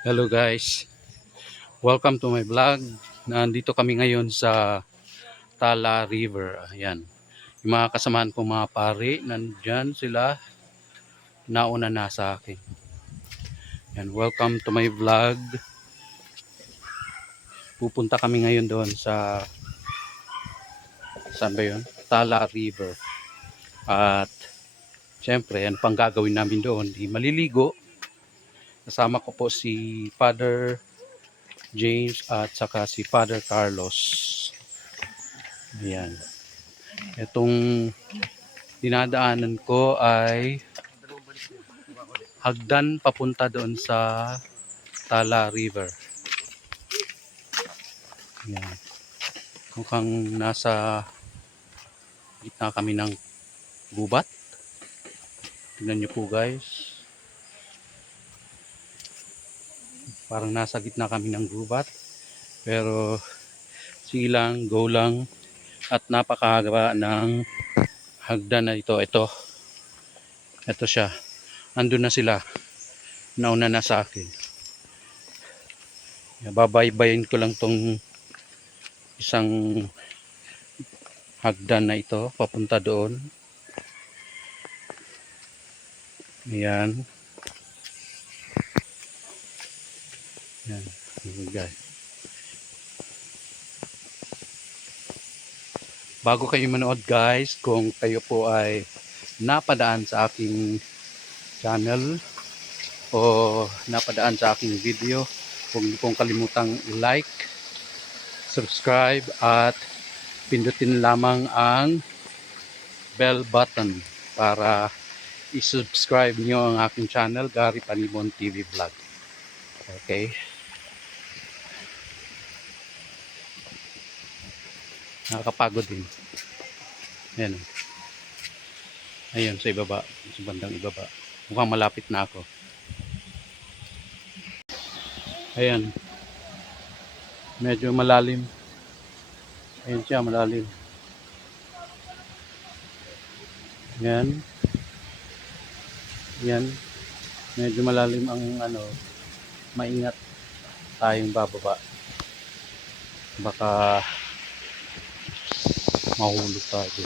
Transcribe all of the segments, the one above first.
Hello guys, welcome to my vlog. Nandito kami ngayon sa Tala River. Ayan, yung mga kasamahan kong mga pari, nandyan sila, nauna na sa akin. Ayan, welcome to my vlog. Pupunta kami ngayon doon sa, saan ba yun? Tala River. At syempre, ano pang gagawin namin doon? Di maliligo. Kasama ko po si Father James at saka si Father Carlos. Ayan. Itong dinadaanan ko ay hagdan papunta doon sa Tala River. Yan. Mukhang nasa gitna kami ng gubat. Tingnan nyo po guys. Parang nasa gitna kami ng gubat. Pero sige lang, go lang. At napakahaba ng hagdan na ito. Ito siya. Andun na sila. Nauna na sa akin. Babaybayin ko lang tong isang hagdan na ito papunta doon. Ayan. Ayan. Guys. Bago kayo manood guys, kung kayo po ay napadaan sa aking channel o napadaan sa aking video, huwag niyo pong kalimutang i-like, subscribe at pindutin lamang ang bell button para i-subscribe niyo ang aking channel, Gary Panimon TV Vlog. Okay? Nakakapagod din. Ayan. Ayun, sa ibaba. Sa bandang ibaba. Mukhang malapit na ako. Ayan. Medyo malalim. Ayan siya, malalim. Ayan. Ayan. Medyo malalim ang maingat tayong bababa. Baka mahulog tayo.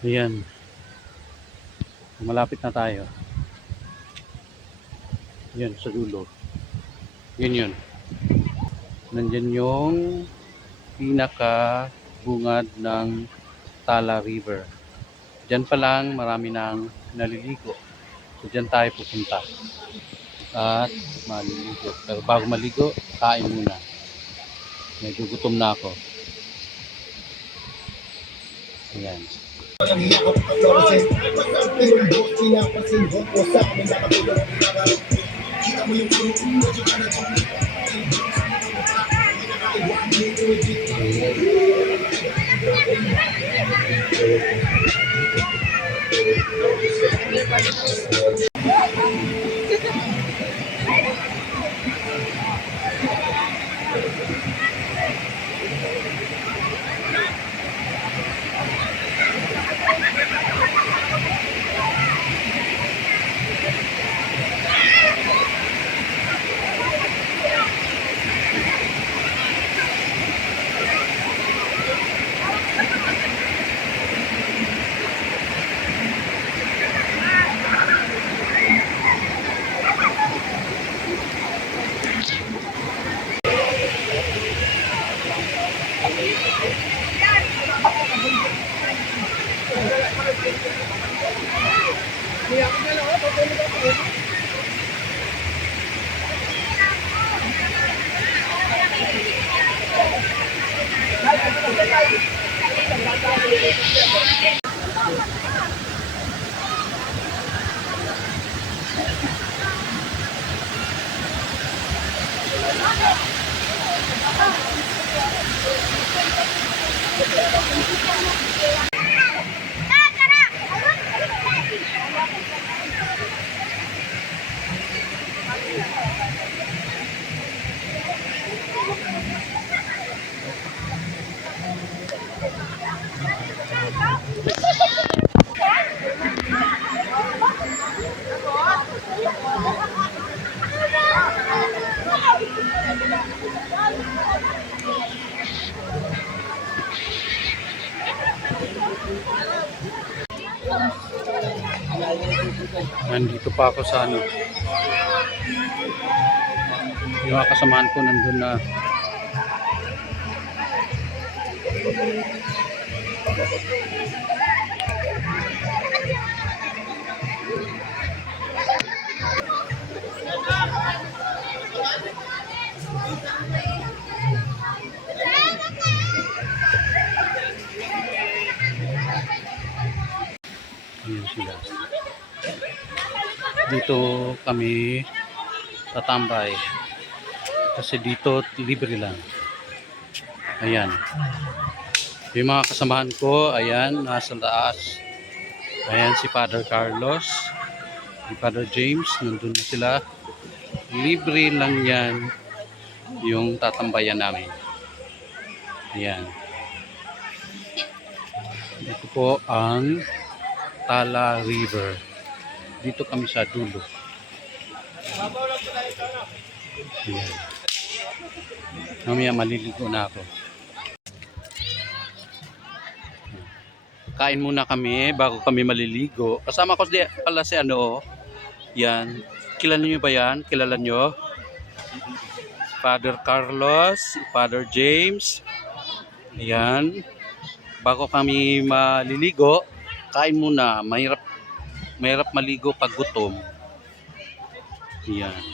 Ayan. Malapit na tayo. Yan, sa dulo. Yun. Nandyan yung pinaka bungad ng Tala River. Diyan pa lang marami nang naliligo. So diyan tayo pupunta. At maliligo. Pero bago maligo, kain muna. Medyo gutom na ako. Ayan. Nandito pa ako sa ano. Yung mga kasamahan ko nandun na. Ayan sila. Dito kami tatambay. Kasi dito libre lang. Ayan. Yung mga kasamahan ko, ayan, nasa taas. Ayan si Father Carlos, si Father James, nandun na sila. Libre lang yan yung tatambayan namin. Ayan. Ito po ang Tala River. Dito kami sa dulo. Ayan. Mamaya maliligo na ako. Kain muna kami bago kami maliligo. Kasama ko pala si ano. Yan. Kilala niyo ba yan? Kilala niyo? Father Carlos, Father James. Ayan. Bago kami maliligo, kain muna. Mahirap maligo pag gutom. Ayan.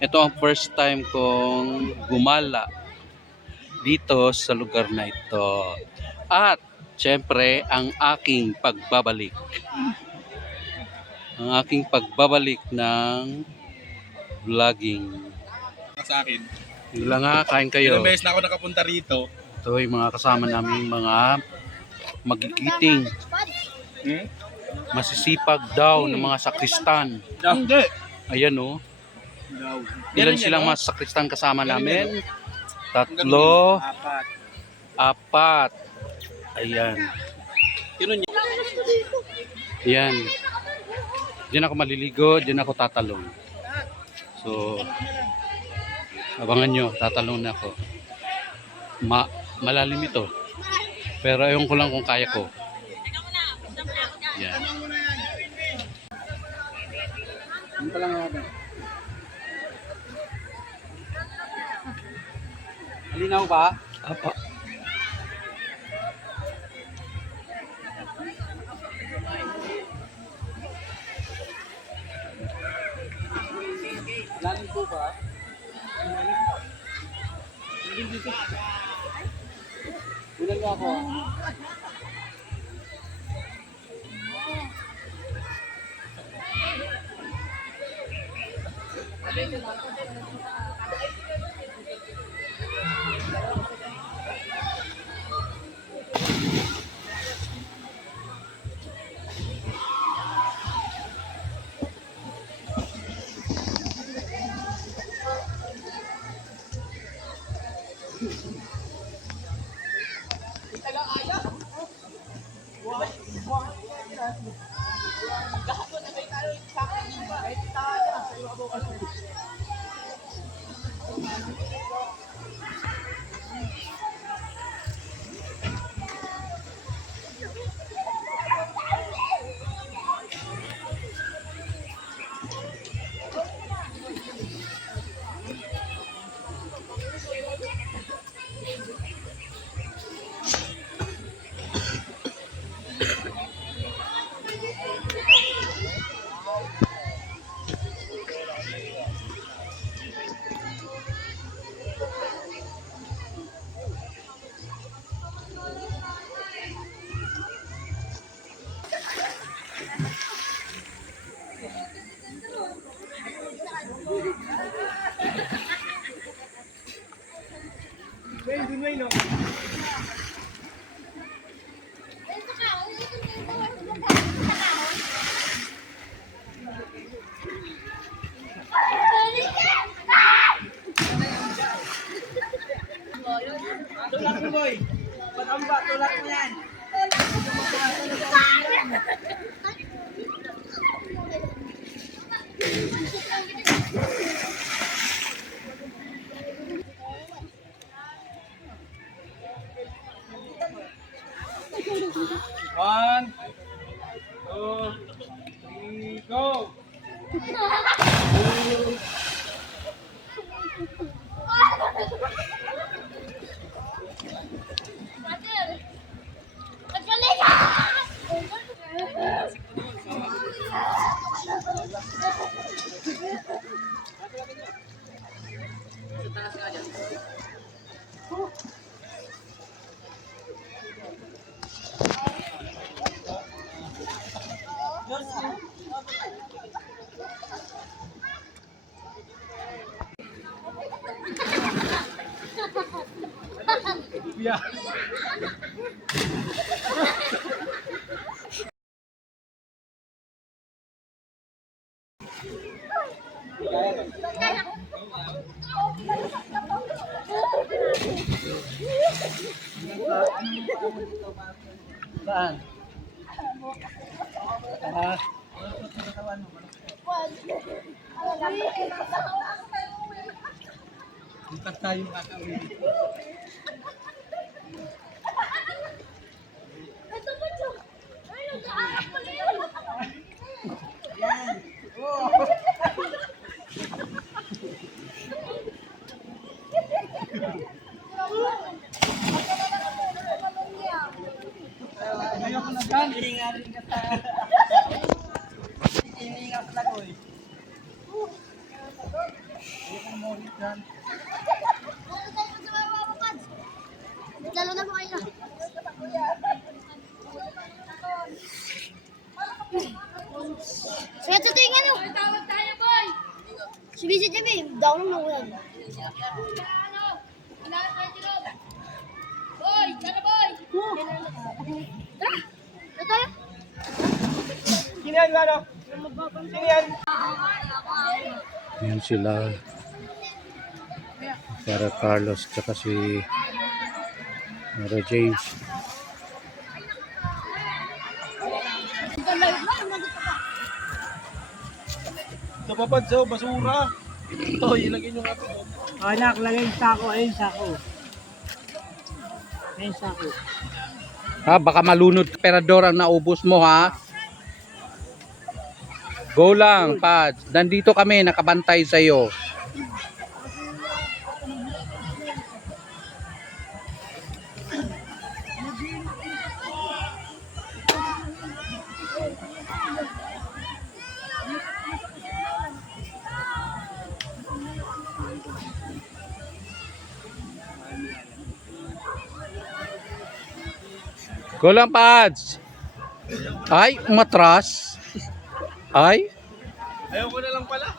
Ito ang first time kong gumala dito sa lugar na ito. At syempre ang aking pagbabalik. Ang aking pagbabalik ng vlogging. Sa akin. Yun lang nga, kain kayo. Ilang beses na ako nakapunta rito. Ito yung mga kasama namin mga magigiting. Masisipag daw ng mga sakristan. Hindi. Ayan o. Ilan silang mga sakristan kasama namin? 3, Apat. 4. Ayan. Sino niya? Ayan. Diyan ako maliligo, diyan ako tatalong. So, abangan nyo, tatalong na ako. Malalim ito. Pero ayaw ko lang kung kaya ko. Ayan. Ano pa lang natin? Malinaw ba? Apa. Lalim po ba? Ulan nga ako. Tulak mo boy. Patamba, tulak mo yan. One, two, three, go! Yeah. Saan? Ah, bukas tayo makakauwi. Ayoko na dyan. Hihingarin ka ta. Hihinga ka lang, oy. Ayoko mo ulit dyan. Lalo na po kayo. Sige, tutuin ano? Tawag tayo, boy! Si Vincent niya, babe. Down lang ako yan. Boy! Tara, boy! Tara! Tara tayo! Sino yan, Lalo? Sino yan? Yan sila. Para Carlos tsaka si Mara James. Ito pa, Pads, basura. Ito, ilagay nyo nga ito. Anak, lagay yung sako. Ayun, sako. Ayun, sako. Ha, baka malunod perador ang naubos mo ha. Go lang, Pads. Nandito kami nakabantay sa iyo. Go lang, Pads. Ay, umatras. Ay. Ayoko na lang pala.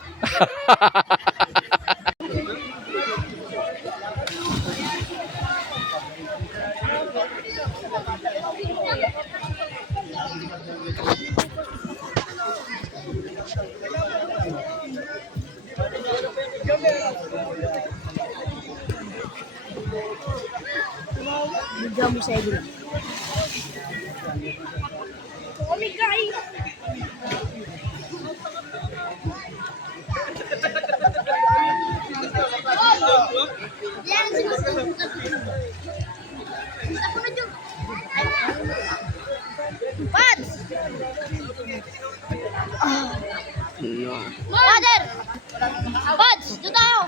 Bigyan mo sa ibig. Omigay! Yan, sinusunod. Ako na dyan. Pads! Father! Pads! Doon tayo!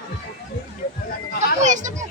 Stop po, stop po!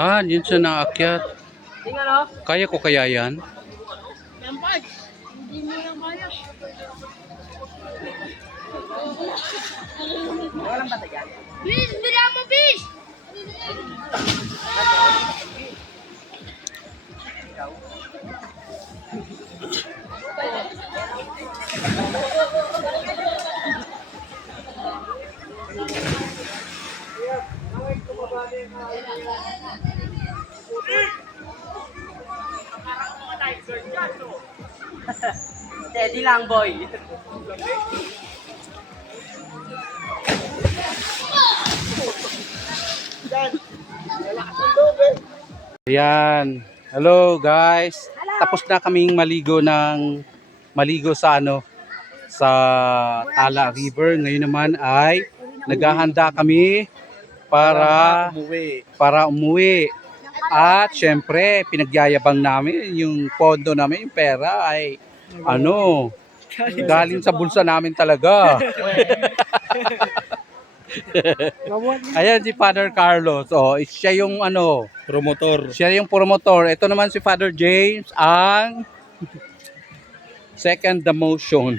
Ah, yun siya naakyat. Kaya ko kaya yan? Yan, Pods. Hindi mo lang kaya. Bis, bira mo, bis! Steady lang, boy. Ayan. Hello guys. Tapos na kaming maligo sa sa Tala River. Ngayon naman ay naghahanda kami para umuwi. At syempre, pinagyayabang namin yung pondo namin, yung pera ay galing sa bulsa namin talaga. Ayan si Father Carlos. Oh, siya yung Promotor. siya yung promotor. Ito naman si Father James ang second demotion.